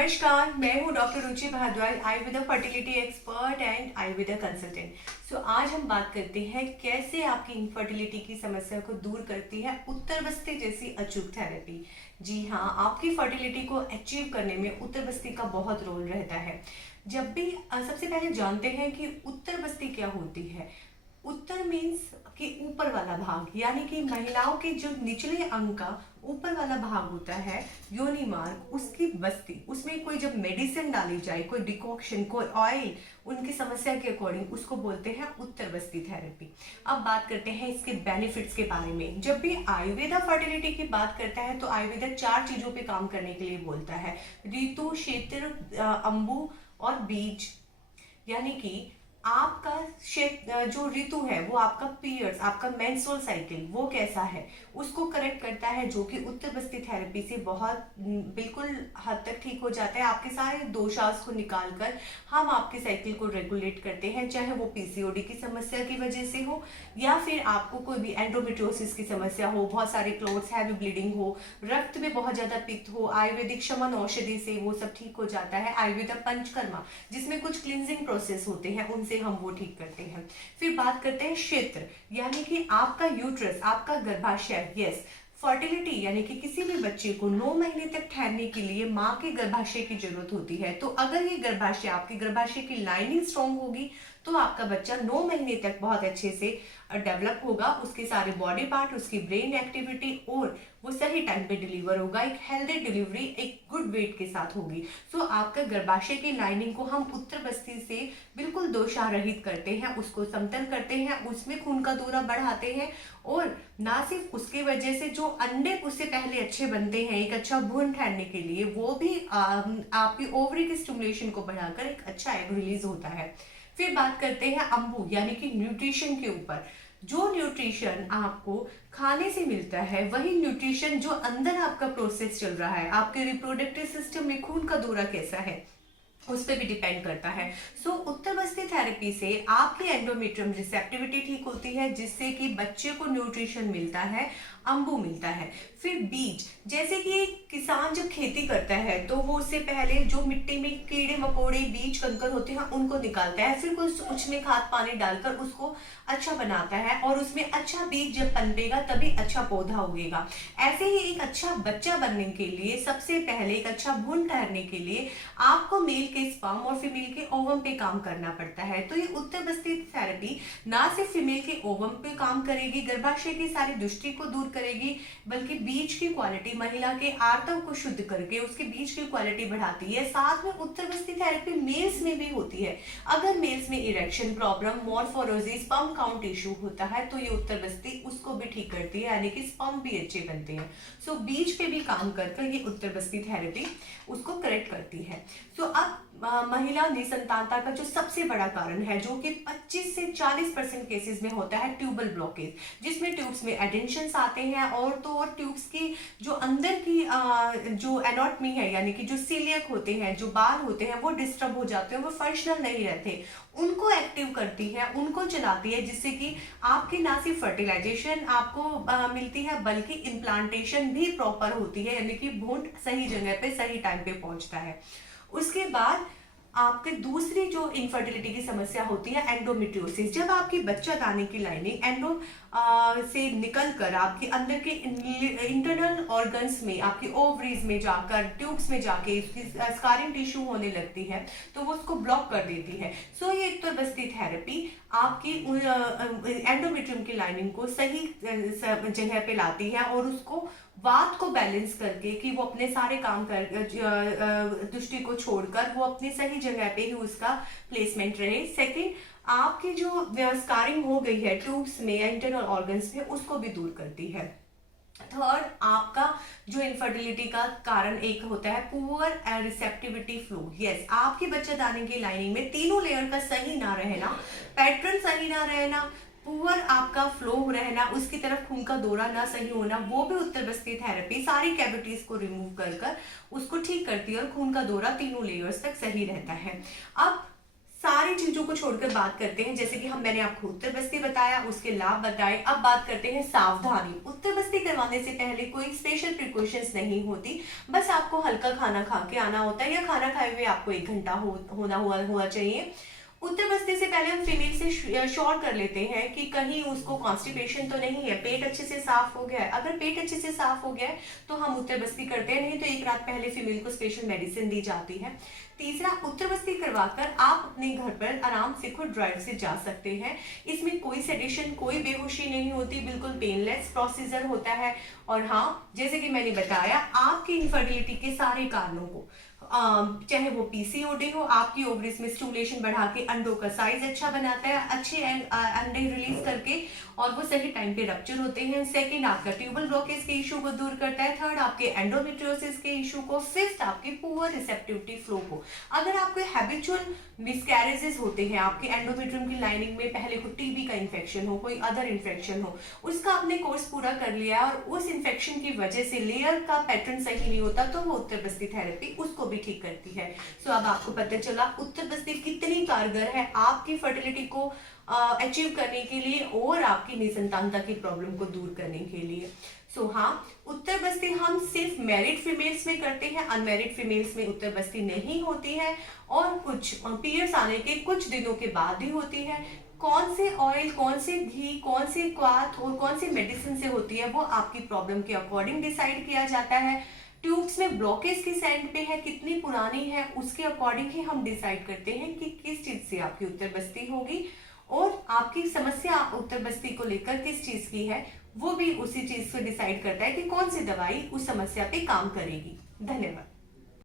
नमस्कार, मैं हूँ doctor Ruchi Bhardwaj, Ayurveda fertility expert and Ayurveda consultant. आज हम बात करते हैं कैसे आपकी इनफर्टिलिटी की समस्या को दूर करती है उत्तर बस्ती जैसी अचूक थेरेपी। जी हाँ, आपकी फर्टिलिटी को अचीव करने में उत्तर बस्ती का बहुत रोल रहता है। जब भी सबसे पहले जानते हैं कि उत्तर बस्ती क्या होती है। उत्तर मीन्स कि ऊपर वाला भाग, यानी कि महिलाओं के जो निचले अंग का ऊपर वाला भाग होता है, योनि मार्ग, उसकी बस्ती, उसमें कोई जब मेडिसिन डाली जाए, कोई डिकॉक्शन, कोई ऑयल, उनकी समस्या के अकॉर्डिंग, उसको बोलते हैं उत्तर बस्ती थेरेपी। अब बात करते हैं इसके बेनिफिट्स के बारे में। जब भी आयुर्वेदा फर्टिलिटी की बात करता है तो आयुर्वेदा 4 चीजों पे काम करने के लिए बोलता है: ऋतु, क्षेत्र, अंबु और बीज। यानी कि आपका क्षेत्र जो ऋतु है वो आपका पीरियड्स, आपका मेंस्ट्रुअल साइकिल वो कैसा है उसको करेक्ट करता है, जो कि उत्तर बस्ती थेरेपी से बहुत बिल्कुल हद तक ठीक हो जाता है। आपके सारे दोषास को निकाल कर हम आपके साइकिल को रेगुलेट करते हैं, चाहे वो पीसीओडी की समस्या की वजह से हो या फिर आपको कोई भी एंड्रोमेट्रियोसिस की समस्या हो, बहुत सारे क्लोट्स, हैवी ब्लीडिंग हो, रक्त में बहुत ज्यादा पित्त हो, आयुर्वेदिक शमन औषधि से वो सब ठीक हो जाता है। आयुर्वेदा पंचकर्मा जिसमें कुछ क्लिनजिंग प्रोसेस होते हैं उनसे हम वो ठीक करते हैं। फिर बात करते हैं क्षेत्र, यानी कि आपका यूट्रस, आपका गर्भाशय। यस, फर्टिलिटी यानी कि किसी भी बच्चे को 9 महीने तक ठहरने के लिए माँ के गर्भाशय की जरूरत होती है। तो अगर ये गर्भाशय, आपके गर्भाशय की लाइनिंग स्ट्रॉन्ग होगी तो आपका बच्चा 9 महीने तक बहुत अच्छे से डेवलप होगा, उसके सारे बॉडी पार्ट, उसकी ब्रेन एक्टिविटी, और वो सही टाइम पे डिलीवर होगा। एक हेल्दी डिलीवरी एक गुड वेट के साथ होगी। आपका गर्भाशय की लाइनिंग को हम उत्तर बस्ती से बिल्कुल दोषारहित करते हैं, उसको समतल करते हैं, उसमें खून का दौरा बढ़ाते हैं, और ना सिर्फ उसकी वजह से जो अंडे उससे पहले अच्छे बनते हैं एक अच्छा भ्रूण ठहरने के लिए, वो भी आपकी ओवरी की स्टिमुलेशन को बढ़ाकर एक अच्छा एग रिलीज होता है। फिर बात करते हैं अंबु यानी कि न्यूट्रिशन के ऊपर। जो न्यूट्रिशन आपको खाने से मिलता है वही न्यूट्रिशन जो अंदर आपका प्रोसेस चल रहा है, आपके रिप्रोडक्टिव सिस्टम में खून का दौरा कैसा है उस पर भी डिपेंड करता है। उत्तर बस्ती थेरेपी से आपकी एंडोमेट्रियम रिसेप्टिविटी ठीक होती है, जिससे कि बच्चे को न्यूट्रिशन मिलता है, अंबु मिलता है। फिर बीज, जैसे कि किसान जब खेती करता है तो वो उससे पहले जो मिट्टी में कीड़े मकोड़े, बीज कंकर होते हैं उनको निकालता है, फिर उसमें खाद पानी डालकर उसको अच्छा बनाता है, और उसमें अच्छा बीज जब पनपेगा तभी अच्छा पौधा उगेगा। ऐसे ही एक अच्छा बच्चा बनने के लिए सबसे पहले, एक अच्छा भ्रूण ठहरने के लिए आपको मेल के स्पर्म और फीमेल के ओवम पे काम करना पड़ता है। तो ये उत्तर बस्ती थेरेपी ना सिर्फ फीमेल के ओवम पे काम करेगी, गर्भाशय की सारी दुष्टि को दूर करेगी, बल्कि बीज की क्वालिटी, महिला के आर्तव को शुद्ध करके उसके बीज की क्वालिटी बढ़ाती है। साथ में उत्तर बस्ती थेरेपी मेल्स में भी होती है। अगर मेल्स में इरेक्शन प्रॉब्लम, मॉर्फोरोसिस, स्पर्म काउंट इशू होता है तो ये उत्तर बस्ती उसको भी ठीक करती है, यानी कि स्पर्म भी अच्छे बनते हैं। बीज पे भी काम कर ये उत्तर बस्ती थेरेपी उसको करेक्ट करती है। अब महिला निसंतानता का जो सबसे बड़ा कारण है, जो कि 25 से 40% केसेस में होता है, ट्यूबल ब्लॉकेज, जिसमें ट्यूब्स में एडेंशंस आते हैं, और तो और ट्यूब्स की जो अंदर की जो एनाटॉमी है, यानी कि जो सीलियक होते हैं, जो बाल होते हैं, वो डिस्टर्ब हो जाते हैं, वो फंक्शनल नहीं रहते, उनको एक्टिव करती है, उनको चलाती है, जिससे कि आपकी ना सिर्फ फर्टिलाइजेशन आपको मिलती है बल्कि इम्प्लांटेशन भी प्रॉपर होती है, यानी कि भ्रूण सही जगह पे सही टाइम पे पहुंचता है। उसके बाद आपके दूसरी जो इनफर्टिलिटी की समस्या होती है, एंडोमेट्रियोसिस। जब आपकी बच्चादानी की लाइनिंग से निकल कर आपके अंदर के इंटरनल ऑर्गन्स में, आपकी ओवरीज में जाकर, ट्यूब्स में जाके इसकी स्कारिंग टिश्यू होने लगती है, तो वो उसको ब्लॉक कर देती है। ये उत्तर बस्ती थेरेपी आपकी एंडोमेट्रियम की लाइनिंग को सही जगह पे लाती है, और उसको वात को बैलेंस करके कि वो अपने सारे काम कर दृष्टि को छोड़कर वो अपनी सही जगह पे ही उसका प्लेसमेंट रहे। सेकंड, आपकी जो स्कारिंग हो गई है ट्यूब्स में या इंटरनल ऑर्गन्स में, उसको भी दूर करती है। थर्ड, आपका जो इनफर्टिलिटी का कारण एक होता है पुअर रिसेप्टिविटी फ्लो। यस, आपकी बच्चादानी की लाइनिंग में तीनों लेयर का सही ना रहना, पैटर्न सही ना रहना, पुअर आपका फ्लो रहना, उसकी तरफ खून का दौरा ना सही होना, वो भी उत्तर बस्ती थेरेपी सारी कैविटीज को रिमूव कर उसको ठीक करती है, और खून का दौरा तीनों लेयर्स तक सही रहता है। अब सारी चीजों को छोड़कर बात करते हैं। जैसे कि मैंने आपको उत्तर बस्ती बताया, उसके लाभ बताए। अब बात करते हैं सावधानी। उत्तर बस्ती करवाने से पहले कोई स्पेशल प्रिकॉशंस नहीं होती, बस आपको हल्का खाना खा के आना होता है, या खाना खाए हुए आपको 1 घंटा होना हुआ चाहिए। उत्तर बस्ती से पहले हम फीमेल से श्योर कर लेते हैं कि कहीं उसको कॉन्स्टिपेशन तो नहीं है, पेट अच्छे से साफ हो गया है। अगर पेट अच्छे से साफ हो गया है तो हम उत्तर बस्ती करते हैं, नहीं तो 1 रात पहले फीमेल को स्पेशल मेडिसिन दी जाती है। तीसरा, उत्तर बस्ती करवाकर आप अपने घर पर आराम से खुद ड्राइव से जा सकते हैं। इसमें कोई सेडेशन, कोई बेहोशी नहीं होती, बिल्कुल पेनलेस प्रोसीजर होता है। और हाँ, जैसे कि मैंने बताया, आपकी इनफर्टिलिटी के सारे कारणों को, चाहे वो पीसीओडी हो, आपकी ओवरीज में स्टिमुलेशन बढ़ा के अंडों का साइज अच्छा बनाता है, अच्छे अंडे रिलीज करके, और वो सही टाइम पे रप्चर होते हैं। सेकंड, आपका ट्यूबल ब्लॉकेज के इशू को दूर करता है। थर्ड, आपके एंडोमेट्रियोसिस के इशू को। फिफ्थ, आपकी पुअर रिसेप्टिविटी फ्लो को। अगर आपके हैबिचुअल मिसकैरेजेस होते हैं, आपके एंडोमेट्रियम की लाइनिंग में पहले को टीबी का इन्फेक्शन हो, कोई अदर इन्फेक्शन हो, उसका आपने कोर्स पूरा कर लिया और उस इन्फेक्शन की वजह से लेयर का पैटर्न सही नहीं होता, तो वो उत्तर बस्ती थेरेपी उसको भी ठीक करती है। सो अब आपको पता चला उत्तर बस्ती कितनी कारगर है आपकी फर्टिलिटी को अचीव करने के लिए और आपकी निसंतानता की प्रॉब्लम को दूर करने के लिए। हाँ, उत्तर बस्ती हम सिर्फ मैरिड फीमेल्स में करते हैं, अनमैरिड फीमेल्स में उत्तर बस्ती नहीं होती है, और कुछ पीरियड्स आने के कुछ दिनों के बाद ही होती है। कौन से ऑयल, कौन से घी, कौन से क्वाथ और कौन सी मेडिसिन से होती है, वो आपकी प्रॉब्लम के अकॉर्डिंग डिसाइड किया जाता है। ट्यूब्स में ब्लॉकेज किस एंड पे है, कितनी पुरानी है, उसके अकॉर्डिंग ही हम डिसाइड करते हैं कि किस चीज से आपकी उत्तर बस्ती होगी, और आपकी समस्या उत्तर बस्ती को लेकर किस चीज की है, वो भी उसी चीज से डिसाइड करता है कि कौन सी दवाई उस समस्या पे काम करेगी। धन्यवाद।